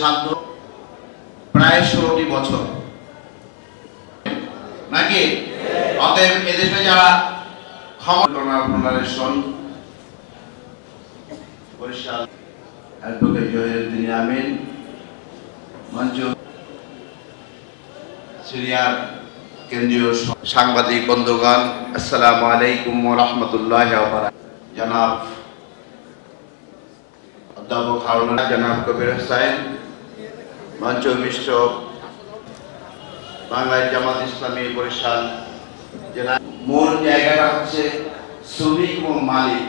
সাধ্য প্রায় 16টি বছর নাকি। অতএব এদেশে যারা ক্ষমতা ফেডারেশন বরিশাল অ্যাডভোকেট জহিরুদ্দিন আমিন মঞ্চ সিরিয়ার কেন্দ্রীয় সাংবাদিক বন্ধুগণ, আসসালামু আলাইকুম ওয়া রাহমাতুল্লাহি ওয়া বারাকাতুহু। জনাব অধ্যাপক হারুন, জনাব কবির হোসেন, মঞ্চ বিষ্ট বাংলাদেশ জামাত ইসলামী বরিশাল জেলা। মূল জায়গাটা হচ্ছে শ্রমিক এবং মালিক